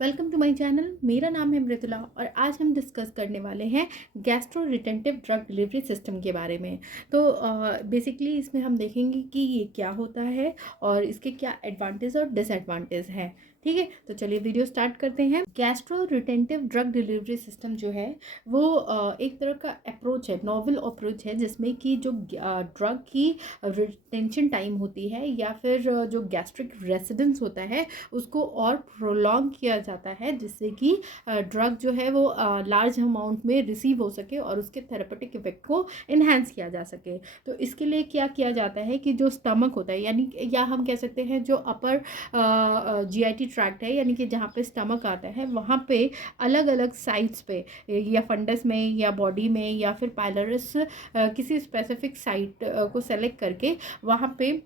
Welcome to my channel. मेरा नाम है मृदुला और आज हम डिस्कस करने वाले हैं gastro retentive drug delivery system के बारे में। तो बेसिकली इसमें हम देखेंगे कि ये क्या होता है और इसके क्या एडवांटेज और डिसएडवांटेज हैं। ठीक है, तो चलिए वीडियो स्टार्ट करते हैं। Gastro retentive drug delivery system जो है वो एक तरह का अप्रोच है, नॉवल अप्रोच है, जिसमें कि जो ड्रग की रिटेंशन टाइम होती है या फिर जो गैस्ट्रिक रेसिडेंस होता है उसको और प्रोलॉन्ग किया जाता है, जिससे कि ड्रग जो है वो लार्ज अमाउंट में रिसीव हो सके और उसके थेरेपेटिक इफेक्ट को इन्हेंस किया जा सके। तो इसके लिए क्या किया जाता है कि जो स्टमक होता है, यानी या हम कह सकते हैं जो अपर जीआईटी ट्रैक्ट है, यानी कि जहाँ पे स्टमक आता है वहाँ पे अलग अलग साइट्स पे या फंडस में या बॉडी में या फिर पायलरस किसी स्पेसिफिक साइट को सेलेक्ट करके वहाँ पे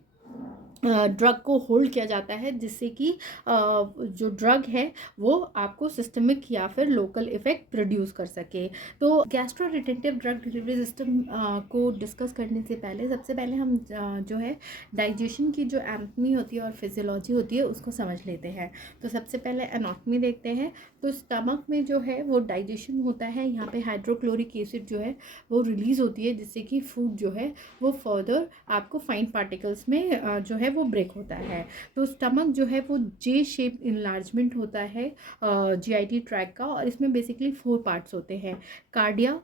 ड्रग को होल्ड किया जाता है, जिससे कि जो ड्रग है वो आपको सिस्टमिक या फिर लोकल इफेक्ट प्रोड्यूस कर सके। तो gastro retentive drug delivery system को डिस्कस करने से पहले सबसे पहले हम जो है डाइजेशन की जो एनाटॉमी होती है और फिजियोलॉजी होती है उसको समझ लेते हैं। तो सबसे पहले एनाटॉमी देखते हैं। तो स्टमक में जो है वो डाइजेशन होता है, यहाँ पे हाइड्रोक्लोरिक एसिड जो है वो रिलीज़ होती है, जिससे कि फूड जो है वो फर्दर आपको फाइन पार्टिकल्स में जो है वो ब्रेक होता है। तो स्टमक जो है वो जे शेप इनलार्जमेंट होता है जीआईटी ट्रैक का, और इसमें बेसिकली 4 पार्ट्स होते हैं: कार्डिया,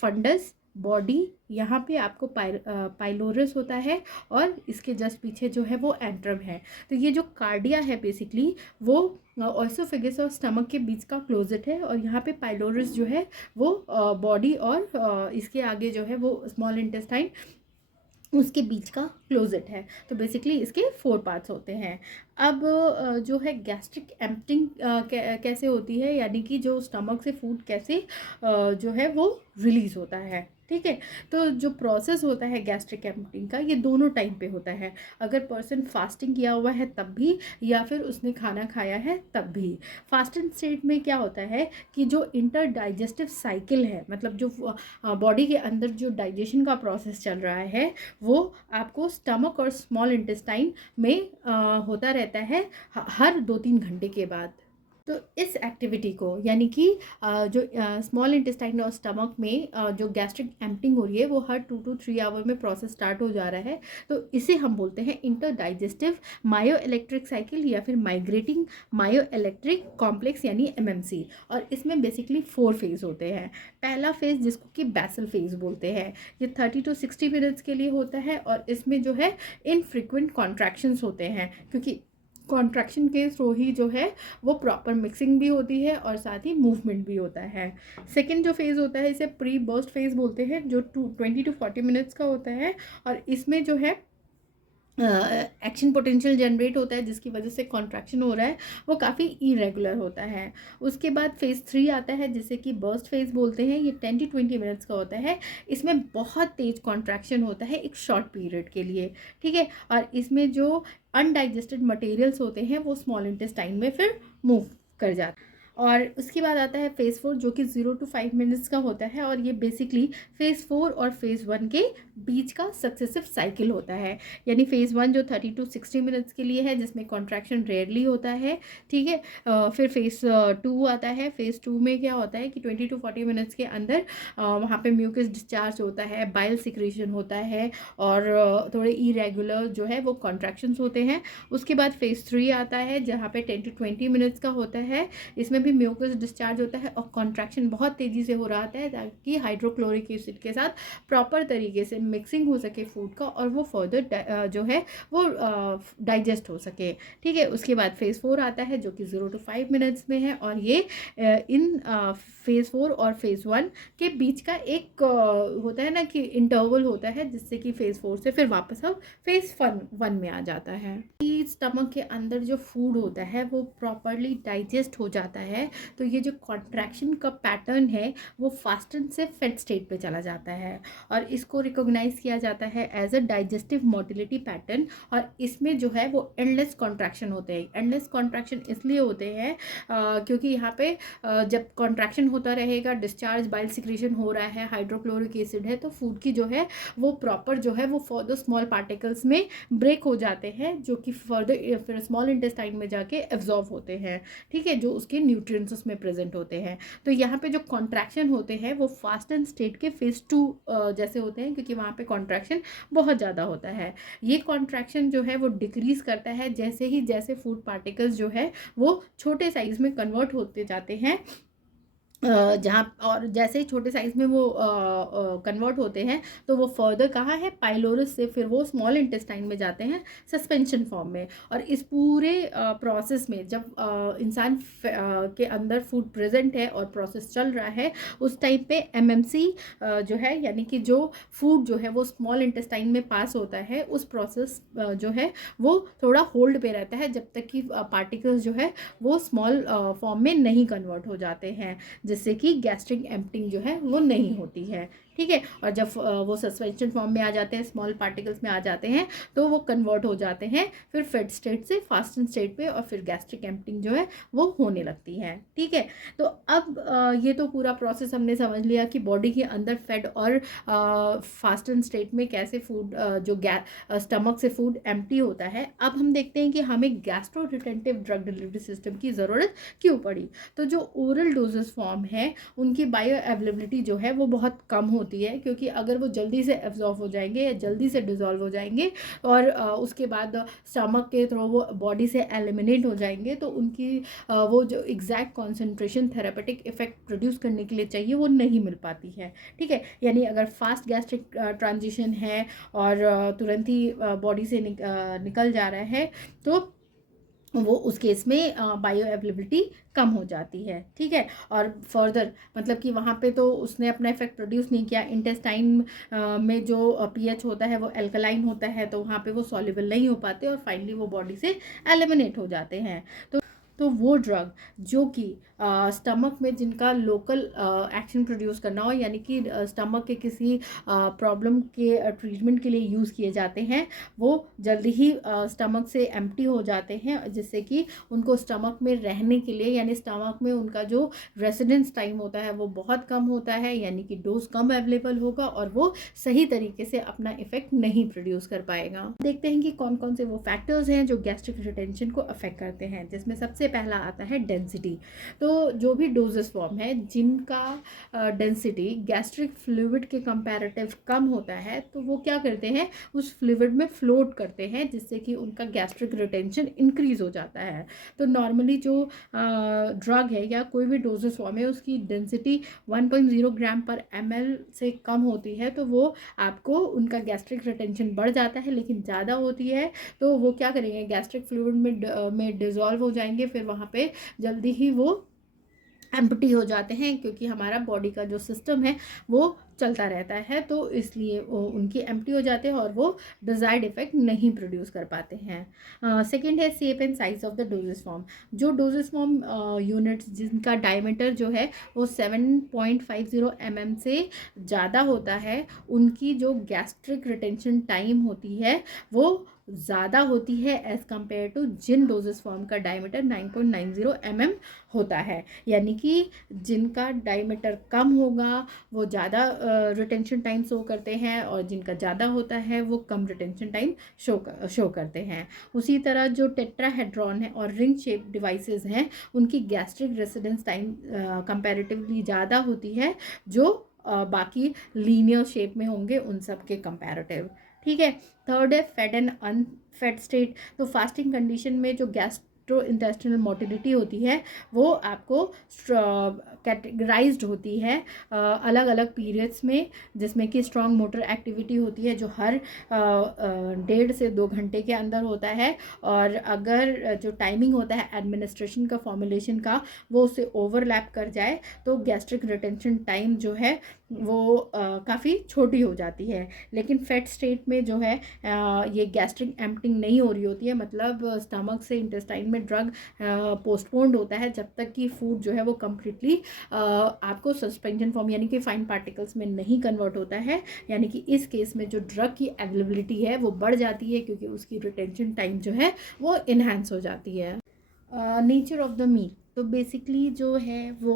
फंडस, बॉडी, यहाँ पे आपको पाइलोरस होता है और इसके जस्ट पीछे जो है वो एंट्रम है। तो ये जो कार्डिया है बेसिकली वो ऑइसोफेगस और स्टमक के बीच का क्लोजेट है, और यहाँ पे पाइलोरस जो है वो बॉडी और इसके आगे जो है वो स्मॉल इंटेस्टाइन उसके बीच का क्लोजेट है। तो बेसिकली इसके 4 पार्ट्स होते हैं। अब जो है गैस्ट्रिक एम्प्टिंग कैसे होती है, यानी कि जो स्टमक से फूड कैसे जो है वो रिलीज़ होता है। ठीक है, तो जो प्रोसेस होता है गैस्ट्रिक एम्प्टिंग का, ये दोनों टाइम पे होता है। अगर पर्सन फास्टिंग किया हुआ है तब भी, या फिर उसने खाना खाया है तब भी। फास्टिंग स्टेट में क्या होता है कि जो इंटर डाइजेस्टिव साइकिल है, मतलब जो बॉडी के अंदर जो डाइजेशन का प्रोसेस चल रहा है वो आपको स्टमक और स्मॉल इंटेस्टाइन में होता रहता है हर 2-3 घंटे के बाद। तो इस एक्टिविटी को, यानी कि जो स्मॉल इंटेस्टाइन और स्टमक में जो गैस्ट्रिक एम्प्टिंग हो रही है वो हर 2 to 3 आवर में प्रोसेस स्टार्ट हो जा रहा है। तो इसे हम बोलते हैं इंटर डाइजेस्टिव मायो इलेक्ट्रिक साइकिल या फिर माइग्रेटिंग मायो इलेक्ट्रिक कॉम्प्लेक्स यानी एमएमसी। और इसमें बेसिकली 4 फेज होते हैं। पहला फेज जिसको कि बैसल फेज बोलते हैं, ये 30 to 60 मिनट्स के लिए होता है, और इसमें जो है इनफ्रिक्वेंट कॉन्ट्रैक्शंस होते हैं, क्योंकि कॉन्ट्रैक्शन के थ्रू ही जो है वो प्रॉपर मिक्सिंग भी होती है और साथ ही मूवमेंट भी होता है। सेकंड जो फेज़ होता है इसे प्री बर्स्ट फेज़ बोलते हैं, जो 20 to 40 मिनट्स का होता है, और इसमें जो है एक्शन पोटेंशियल जनरेट होता है, जिसकी वजह से कॉन्ट्रैक्शन हो रहा है वो काफ़ी इरेगुलर होता है। उसके बाद फेज़ 3 आता है, जिसे कि बर्स्ट फेज़ बोलते हैं। ये 10 to 20 मिनट्स का होता है। इसमें बहुत तेज़ कॉन्ट्रैक्शन होता है एक शॉर्ट पीरियड के लिए। ठीक है, और इसमें जो अनडाइजेस्टेड मटेरियल्स होते हैं वो स्मॉल इंटेस्टाइन में फिर मूव कर जाते हैं। और उसके बाद आता है फेज़ 4, जो कि 0 to 5 मिनट्स का होता है, और ये बेसिकली फेज़ 4 और फेज़ 1 के बीच का सक्सेसिव साइकिल होता है। यानी फेज़ 1 जो 30 to 60 मिनट्स के लिए है, जिसमें कॉन्ट्रैक्शन रेयरली होता है। ठीक है, फिर फेज़ 2 आता है। फेज़ 2 में क्या होता है कि 20 to 40 मिनट्स के अंदर वहाँ पे म्यूकस डिस्चार्ज होता है, बाइल सिक्रीशन होता है, और थोड़े इरेगुलर जो है वो कॉन्ट्रैक्शंस होते हैं। उसके बाद फेज़ 3 आता है, जहाँ पे 10 to 20 मिनट्स का होता है। इसमें भी म्यूकस डिस्चार्ज होता है और कॉन्ट्रैक्शन बहुत तेज़ी से हो रहा है, ताकि हाइड्रोक्लोरिक एसिड के साथ प्रॉपर तरीके से मिक्सिंग हो सके फूड का, और वो फर्दर जो है वो डाइजेस्ट हो सके। ठीक है, उसके बाद फेज़ 4 आता है, जो कि 0 to 5 मिनट्स में है, और ये इन फेज़ 4 और फेज़ 1 के बीच का एक होता है ना कि इंटरवल होता है, जिससे कि फेज़ 4 से फिर वापस अब फेज़ 1 में आ जाता है। स्टमक के अंदर जो फूड होता है वो प्रॉपरली डाइजेस्ट हो जाता है है तो ये जो कॉन्ट्रैक्शन का पैटर्न है वो फास्टन से फेड स्टेट पे चला जाता है और इसको रिकॉग्नाइज किया जाता है as a digestive motility pattern. और इसमें जो है वो एंडलेस कॉन्ट्रैक्शन होते हैं। एंडलेस कॉन्ट्रैक्शन इसलिए होते हैं क्योंकि यहाँ पे जब कॉन्ट्रैक्शन होता रहेगा, डिस्चार्ज बाइल सिक्रीशन हो रहा है, हाइड्रोक्लोरिक एसिड है, तो फूड की जो है वो प्रॉपर जो है वो फर्दर स्मॉल पार्टिकल्स में ब्रेक हो जाते हैं जो कि फर्दर फिर स्मॉल इंटेस्टाइन में जाके एब्जॉर्ब होते हैं, ठीक है, जो उसके न्यूट्रिएंट्स उसमें प्रेजेंट होते हैं। तो यहाँ पे जो कॉन्ट्रैक्शन होते हैं वो फास्ट एंड स्टेट के फेज 2 जैसे होते हैं क्योंकि वहाँ पे कॉन्ट्रैक्शन बहुत ज़्यादा होता है। ये कॉन्ट्रैक्शन जो है वो डिक्रीज करता है जैसे फूड पार्टिकल्स जो है वो छोटे साइज में कन्वर्ट होते जाते हैं, जहाँ और जैसे ही छोटे साइज़ में वो कन्वर्ट होते हैं तो वो फर्दर कहाँ है, पाइलोरस से फिर वो स्मॉल इंटेस्टाइन में जाते हैं सस्पेंशन फॉर्म में। और इस पूरे प्रोसेस में जब इंसान के अंदर फूड प्रेजेंट है और प्रोसेस चल रहा है उस टाइम पे एमएमसी जो है यानी कि जो फूड जो है वो स्मॉल इंटेस्टाइन में पास होता है उस प्रोसेस जो है वो थोड़ा होल्ड पे रहता है जब तक कि पार्टिकल्स जो है वो स्मॉल फॉर्म में नहीं कन्वर्ट हो जाते हैं, जिससे कि गैस्ट्रिक एम्प्टिंग जो है वो नहीं होती है, ठीक है। और जब वो सस्पेंशन फॉर्म में आ जाते हैं, स्मॉल पार्टिकल्स में आ जाते हैं तो वो कन्वर्ट हो जाते हैं फिर फेड स्टेट से फास्टन स्टेट पे और फिर गैस्ट्रिक एम्प्टिंग जो है वो होने लगती है, ठीक है। तो अब ये तो पूरा प्रोसेस हमने समझ लिया कि बॉडी के अंदर फेड और फास्टन स्टेट में कैसे फूड जो स्टमक से फूड एम्प्टी होता है। अब हम देखते हैं कि हमें gastro retentive drug delivery system की ज़रूरत क्यों पड़ी। तो जो ओरल डोजेस फॉर्म है उनकी बायो अवेलेबिलिटी जो है वो बहुत कम होती है क्योंकि अगर वो जल्दी से एब्जॉर्ब हो जाएंगे या जल्दी से डिज़ोल्व हो जाएंगे और उसके बाद स्टमक के थ्रू वो बॉडी से एलिमिनेट हो जाएंगे तो उनकी वो जो exact concentration therapeutic effect produce करने के लिए चाहिए वो नहीं मिल पाती है, ठीक है। यानी अगर फास्ट गैस्ट्रिक ट्रांजिशन है और तुरंत ही बॉडी से निकल जा रहा है तो वो उस केस में बायो अवेलेबिलिटी कम हो जाती है, ठीक है। और फर्दर मतलब कि वहाँ पे तो उसने अपना इफेक्ट प्रोड्यूस नहीं किया, इंटेस्टाइन में जो पीएच होता है वो एल्कलाइन होता है तो वहाँ पे वो सॉल्युबल नहीं हो पाते और फाइनली वो बॉडी से एलिमिनेट हो जाते हैं। तो वो ड्रग जो कि स्टमक में जिनका लोकल एक्शन प्रोड्यूस करना हो यानी कि स्टमक के किसी प्रॉब्लम के ट्रीटमेंट के लिए यूज़ किए जाते हैं वो जल्दी ही स्टमक से एम्प्टी हो जाते हैं जिससे कि उनको स्टमक में रहने के लिए यानी स्टमक में उनका जो रेसिडेंस टाइम होता है वो बहुत कम होता है यानी कि डोज कम अवेलेबल होगा और वो सही तरीके से अपना इफेक्ट नहीं प्रोड्यूस कर पाएगा। देखते हैं कि कौन कौन से वो फैक्टर्स हैं जो गैस्ट्रिक रिटेंशन को अफेक्ट करते हैं, जिसमें सबसे पहला आता है डेंसिटी। तो जो भी डोजेस फॉर्म है जिनका डेंसिटी गैस्ट्रिक फ्लूइड के कंपैरेटिव कम होता है तो वो क्या करते हैं उस फ्लूइड में फ्लोट करते हैं जिससे कि उनका गैस्ट्रिक रिटेंशन इंक्रीज हो जाता है। तो नॉर्मली जो ड्रग है या कोई भी डोजेस फॉर्म है उसकी डेंसिटी 1.0 ग्राम पर ml से कम होती है तो वो आपको उनका गैस्ट्रिक रिटेंशन बढ़ जाता है, लेकिन ज़्यादा होती है तो वो क्या करेंगे गैस्ट्रिक फ्लूइड में डिज़ोल्व हो जाएंगे, फिर वहाँ पे जल्दी ही वो एम्प्टी हो जाते हैं क्योंकि हमारा बॉडी का जो सिस्टम है वो चलता रहता है तो इसलिए वो उनकी एम्प्टी हो जाते हैं और वो डिज़ायर्ड इफेक्ट नहीं प्रोड्यूस कर पाते हैं। सेकेंड है shape and size of the doses form. जो डोजेस फॉर्म यूनिट्स जिनका डायमीटर जो है वो 7.50 mm से ज़्यादा होता है उनकी जो गैस्ट्रिक रिटेंशन टाइम होती है वो ज़्यादा होती है एज़ कम्पेयर टू जिन डोजेस फॉर्म का डायमीटर 9.90 mm होता है। यानी कि जिनका डायमीटर कम होगा वो ज़्यादा रिटेंशन टाइम शो करते हैं और जिनका ज़्यादा होता है वो कम रिटेंशन टाइम शो करते हैं। उसी तरह जो टेट्राहेड्रॉन है और रिंग शेप डिवाइसेस हैं उनकी गैस्ट्रिक रेसिडेंस टाइम कंपैरेटिवली ज़्यादा होती है जो बाकी लीनियर शेप में होंगे उन सब के कंपैरेटिव, ठीक है। थर्ड है फेड एंड अनफेड स्टेट। तो फास्टिंग कंडीशन में जो गैस्ट्रोइंटेस्टिनल मोटिलिटी होती है वो आपको कैटेगराइज्ड होती है अलग अलग पीरियड्स में, जिसमें कि स्ट्रॉन्ग मोटर एक्टिविटी होती है जो हर 1.5 से 2 घंटे के अंदर होता है और अगर जो टाइमिंग होता है एडमिनिस्ट्रेशन का फॉर्मुलेशन का वो उससे ओवरलैप कर जाए तो गैस्ट्रिक रिटेंशन टाइम जो है वो काफ़ी छोटी हो जाती है। लेकिन फेड स्टेट में जो है ये गैस्ट्रिक एम्प्टिंग नहीं हो रही होती है, मतलब स्टमक से इंटेस्टाइन में ड्रग पोस्टपोन्ड होता है जब तक कि फूड जो है वो कम्प्लीटली आपको सस्पेंशन फॉर्म यानी कि फाइन पार्टिकल्स में नहीं कन्वर्ट होता है। यानी कि इस केस में जो ड्रग की अवेलेबिलिटी है वो बढ़ जाती है, क्योंकि उसकी रिटेंशन टाइम जो है वो इन्हांस हो जाती है। नेचर ऑफ द मील, तो बेसिकली जो है वो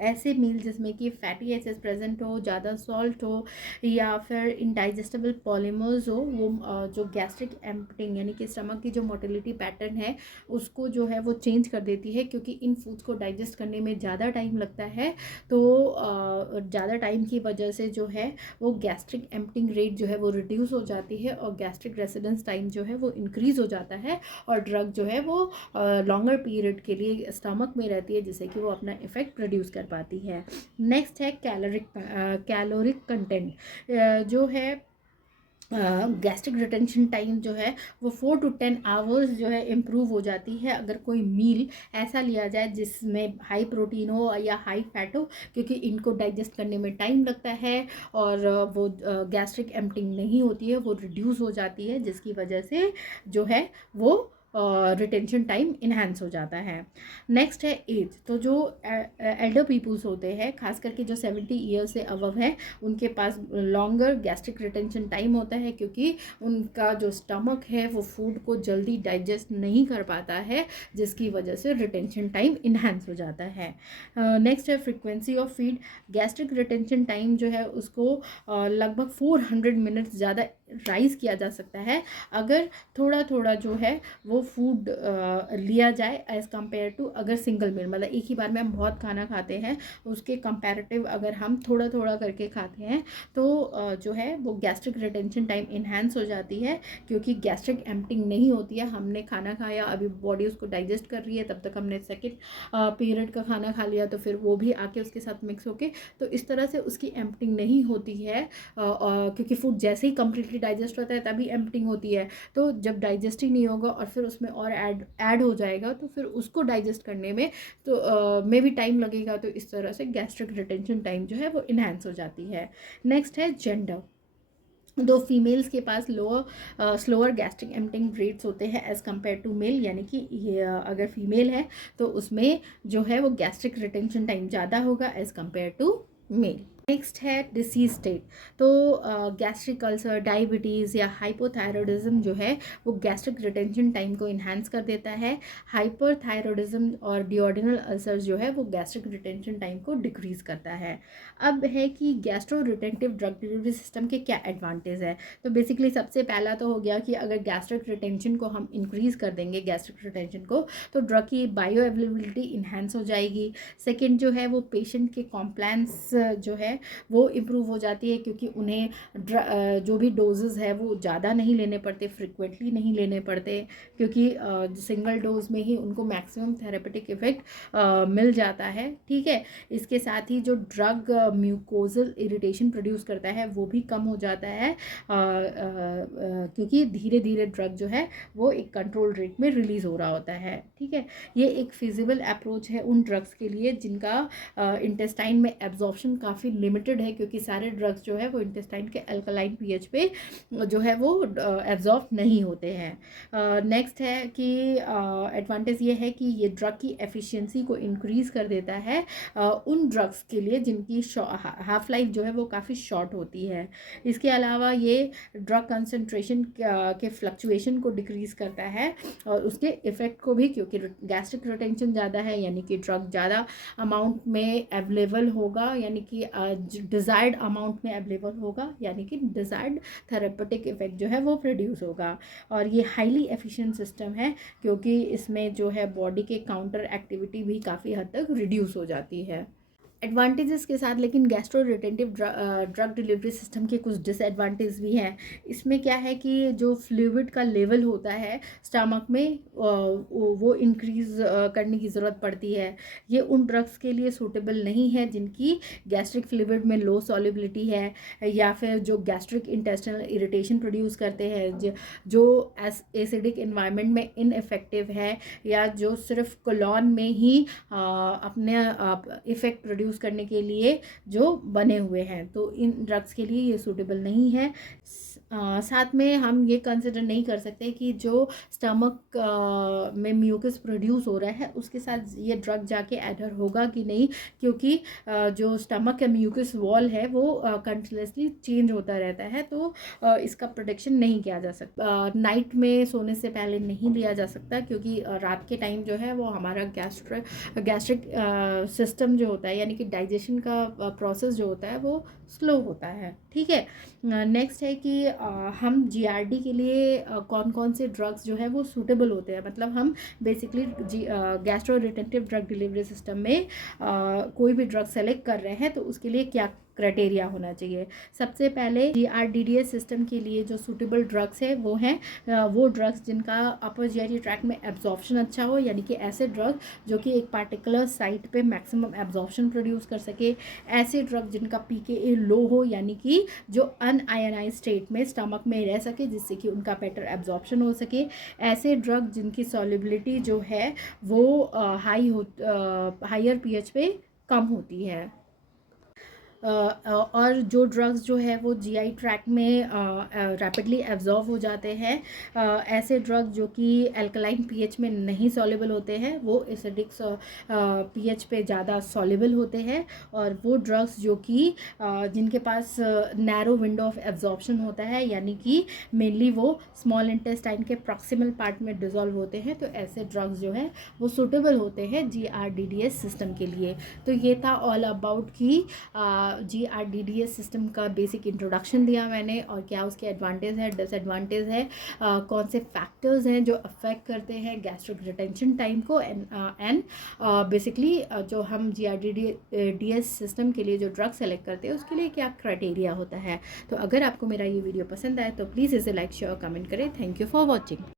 ऐसे मील जिसमें कि फैटी एसिड्स प्रेजेंट हो, ज़्यादा सॉल्ट हो या फिर इनडाइजेस्टेबल पॉलीमर्स हो, वो जो गैस्ट्रिक एम्पटिंग यानी कि स्टमक की जो मोटिलिटी पैटर्न है उसको जो है वो चेंज कर देती है, क्योंकि इन फूड्स को डाइजेस्ट करने में ज़्यादा टाइम लगता है। तो ज़्यादा टाइम की वजह से जो है वो गैस्ट्रिक एम्पटिंग रेट जो है वो रिड्यूस हो जाती है और गैस्ट्रिक रेसिडेंस टाइम जो है वो इंक्रीज़ हो जाता है, और ड्रग जो है वो लॉन्गर पीरियड के लिए स्टमक में रहती है, जिससे कि वो अपना इफेक्ट प्रोड्यूस कर पाती है। नेक्स्ट है कैलोरिक कंटेंट जो है गैस्ट्रिक रिटेंशन टाइम जो है वो 4 to 10 आवर्स जो है इम्प्रूव हो जाती है अगर कोई मील ऐसा लिया जाए जिसमें हाई प्रोटीन हो या हाई फैट हो, क्योंकि इनको डाइजेस्ट करने में टाइम लगता है और वो गैस्ट्रिक एम्पटिंग नहीं होती है, वो रिड्यूस हो जाती है, जिसकी वजह से जो है वो रिटेंशन टाइम इन्हांस हो जाता है। नेक्स्ट है एज, तो जो एल्डर पीपल्स होते हैं खास करके जो 70 ईयर्स से अबव है उनके पास लॉन्गर गैस्ट्रिक रिटेंशन टाइम होता है, क्योंकि उनका जो स्टमक है वो फूड को जल्दी डाइजेस्ट नहीं कर पाता है, जिसकी वजह से रिटेंशन टाइम इन्हांस हो जाता है। नेक्स्ट है frequency of feed, gastric retention time जो है उसको लगभग 400 मिनट्स ज़्यादा राइज किया जा सकता है अगर थोड़ा थोड़ा जो है वो फूड लिया जाए एज़ कम्पेयर टू अगर सिंगल मील, मतलब एक ही बार में हम बहुत खाना खाते हैं उसके कंपैरेटिव अगर हम थोड़ा थोड़ा करके खाते हैं तो जो है वो गैस्ट्रिक रिटेंशन टाइम इन्हांस हो जाती है, क्योंकि गैस्ट्रिक एम्पटिंग नहीं होती है। हमने खाना खाया, अभी बॉडी उसको डाइजेस्ट कर रही है, तब तक हमने सेकेंड पीरियड का खाना खा लिया, तो फिर वो भी आके उसके साथ मिक्स होके, तो इस तरह से उसकी एम्पटिंग नहीं होती है, क्योंकि फूड जैसे ही कम्प्लीटली डाइजेस्ट होता है तभी एम्पटिंग होती है। तो जब डाइजेस्ट ही नहीं होगा और फिर उसमें और ऐड हो जाएगा तो फिर उसको डाइजेस्ट करने में तो में भी टाइम लगेगा, तो इस तरह से गैस्ट्रिक रिटेंशन टाइम जो है वो इन्हांस हो जाती है। नेक्स्ट है जेंडर, दो फीमेल्स के पास स्लोअर गैस्ट्रिक एम्पटिंग रेट्स होते हैं एज़ कम्पेयर टू मेल, यानी कि ये अगर फीमेल है तो उसमें जो है वो गैस्ट्रिक रिटेंशन टाइम ज़्यादा होगा as compare to male. Next है डिसीज स्टेट, तो गैस्ट्रिक अल्सर, डायबिटीज़ या हाइपोथायरॉयडिज्म जो है वो गैस्ट्रिक रिटेंशन टाइम को इन्हांस कर देता है। हाइपरथायरॉयडिज्म और डिओर्डिनल अल्सर जो है वो गैस्ट्रिक रिटेंशन टाइम को डिक्रीज़ करता है। अब है कि gastro retentive drug delivery system के क्या एडवांटेज है, तो बेसिकली सबसे पहला तो हो गया कि अगर गैस्ट्रिक रिटेंशन को हम इंक्रीज़ कर देंगे, गैस्ट्रिक रिटेंशन को, तो ड्रग की बायो अवेलेबिलिटी इन्हांस हो जाएगी। सेकेंड जो है वो पेशेंट के कॉम्प्लायंस जो है वो इम्प्रूव हो जाती है, क्योंकि उन्हें जो भी डोजेज़ है वो ज़्यादा नहीं लेने पड़ते, फ्रिक्वेंटली नहीं लेने पड़ते, क्योंकि सिंगल डोज में ही उनको मैक्सिमम थेरेपेटिक इफेक्ट मिल जाता है। ठीक है, इसके साथ ही जो ड्रग म्यूकोजल इरिटेशन प्रोड्यूस करता है वो भी कम हो जाता है, क्योंकि धीरे धीरे ड्रग जो है वो एक कंट्रोल रेट में रिलीज़ हो रहा होता है। ठीक है, ये एक फिजिबल अप्रोच है उन ड्रग्स के लिए जिनका इंटेस्टाइन में एब्जॉर्प्शन काफ़ी लिमिटेड है, क्योंकि सारे ड्रग्स जो है वो इंटेस्टाइन के अल्कलाइन पीएच पे जो है वो एब्जॉर्ब नहीं होते हैं। नेक्स्ट है कि एडवांटेज ये है कि ये ड्रग की एफिशिएंसी को इंक्रीज़ कर देता है उन ड्रग्स के लिए जिनकी हाफ लाइफ जो है वो काफ़ी शॉर्ट होती है। इसके अलावा ये ड्रग कंसंट्रेशन के फ्लक्चुएशन को डिक्रीज़ करता है और उसके इफ़ेक्ट को भी, क्योंकि गैस्ट्रिक रिटेंशन ज़्यादा है यानी कि ड्रग ज़्यादा अमाउंट में अवेलेबल होगा, यानी कि डिज़ायर्ड अमाउंट में अवेलेबल होगा, यानी कि डिज़ायर्ड थेरेपेटिक इफेक्ट जो है वो प्रोड्यूस होगा। और ये हाईली एफिशिएंट सिस्टम है, क्योंकि इसमें जो है बॉडी के काउंटर एक्टिविटी भी काफ़ी हद तक रिड्यूस हो जाती है। एडवांटेजेस के साथ लेकिन gastro retentive drug delivery system के कुछ डिसएडवांटेज भी हैं। इसमें क्या है कि जो फ्लूइड का लेवल होता है स्टमक में वो इंक्रीज़ करने की ज़रूरत पड़ती है। ये उन ड्रग्स के लिए सूटेबल नहीं है जिनकी गैस्ट्रिक फ्लूइड में लो सॉल्युबिलिटी है, या फिर जो गैस्ट्रिक इंटेस्टिनल इरिटेशन प्रोड्यूस करते हैं, जो एसिडिक इन्वायरमेंट में इनफेक्टिव है, या जो सिर्फ कोलॉन में ही अपने इफ़ेक्ट प्रोड्यूस प्रोड्यूस करने के लिए जो बने हुए हैं, तो इन ड्रग्स के लिए ये सूटेबल नहीं है। साथ में हम ये कंसिडर नहीं कर सकते कि जो स्टमक में म्यूकस प्रोड्यूस हो रहा है उसके साथ ये ड्रग जाके एडर होगा कि नहीं, क्योंकि जो स्टमक का म्यूकस वॉल है वो कंटिन्यूसली चेंज होता रहता है, तो इसका प्रोटेक्शन नहीं किया जा सकता। नाइट में सोने से पहले नहीं लिया जा सकता, क्योंकि रात के टाइम जो है वो हमारा गैस्ट्रिक सिस्टम जो होता है, यानी कि डाइजेशन का प्रोसेस जो होता है वो स्लो होता है। ठीक है, नेक्स्ट है कि हम जीआरडी के लिए कौन कौन से ड्रग्स जो है वो सूटेबल होते हैं। मतलब हम basically gastro retentive drug delivery system में कोई भी ड्रग सेलेक्ट कर रहे हैं तो उसके लिए क्या क्राइटेरिया होना चाहिए। सबसे पहले जीआरडीडीएस सिस्टम के लिए जो सूटेबल ड्रग्स है वो हैं वो ड्रग्स जिनका अपर जीआरडी ट्रैक्ट में एब्जॉर्प्शन अच्छा हो, यानी कि ऐसे ड्रग जो कि एक पार्टिकुलर साइट पे मैक्सिमम एब्जॉर्प्शन प्रोड्यूस कर सके। ऐसे ड्रग जिनका पीकेए लो हो, यानी कि जो अनआयनाइज स्टेट में स्टमक में रह सके जिससे कि उनका बेटर एब्जॉर्प्शन हो सके। ऐसे ड्रग जिनकी सॉल्युबिलिटी जो है वो हायर पीएच पे कम होती है। और जो ड्रग्स जो है वो जीआई ट्रैक्ट में रैपिडली एब्जॉर्व हो जाते हैं। ऐसे ड्रग जो कि अल्कलाइन पीएच में नहीं सॉल्युबल होते हैं वो एसिडिक पीएच पे ज़्यादा सॉल्युबल होते हैं। और वो ड्रग्स जो कि जिनके पास नैरो विंडो ऑफ एब्जॉर्प्शन होता है, यानी कि मेनली वो स्मॉल इंटेस्टाइन के प्रॉक्सिमल पार्ट में डिजॉल्व होते हैं, तो ऐसे ड्रग्स जो है वो सूटेबल होते हैं जीआरडीडीएस सिस्टम के लिए। तो ये था ऑल अबाउट की जीआरडीडीएस सिस्टम का बेसिक इंट्रोडक्शन दिया मैंने, और क्या उसके एडवांटेज है, डिसएडवांटेज है, कौन से फैक्टर्स हैं जो अफेक्ट करते हैं गैस्ट्रिक रिटेंशन टाइम को, एंड बेसिकली जो हम जीआरडीडीएस सिस्टम के लिए जो ड्रग सेलेक्ट करते हैं उसके लिए क्या क्राइटेरिया होता है। तो अगर आपको मेरा ये वीडियो पसंद आए तो प्लीज़ इसे लाइक शेयर कमेंट करें। Thank you for watching.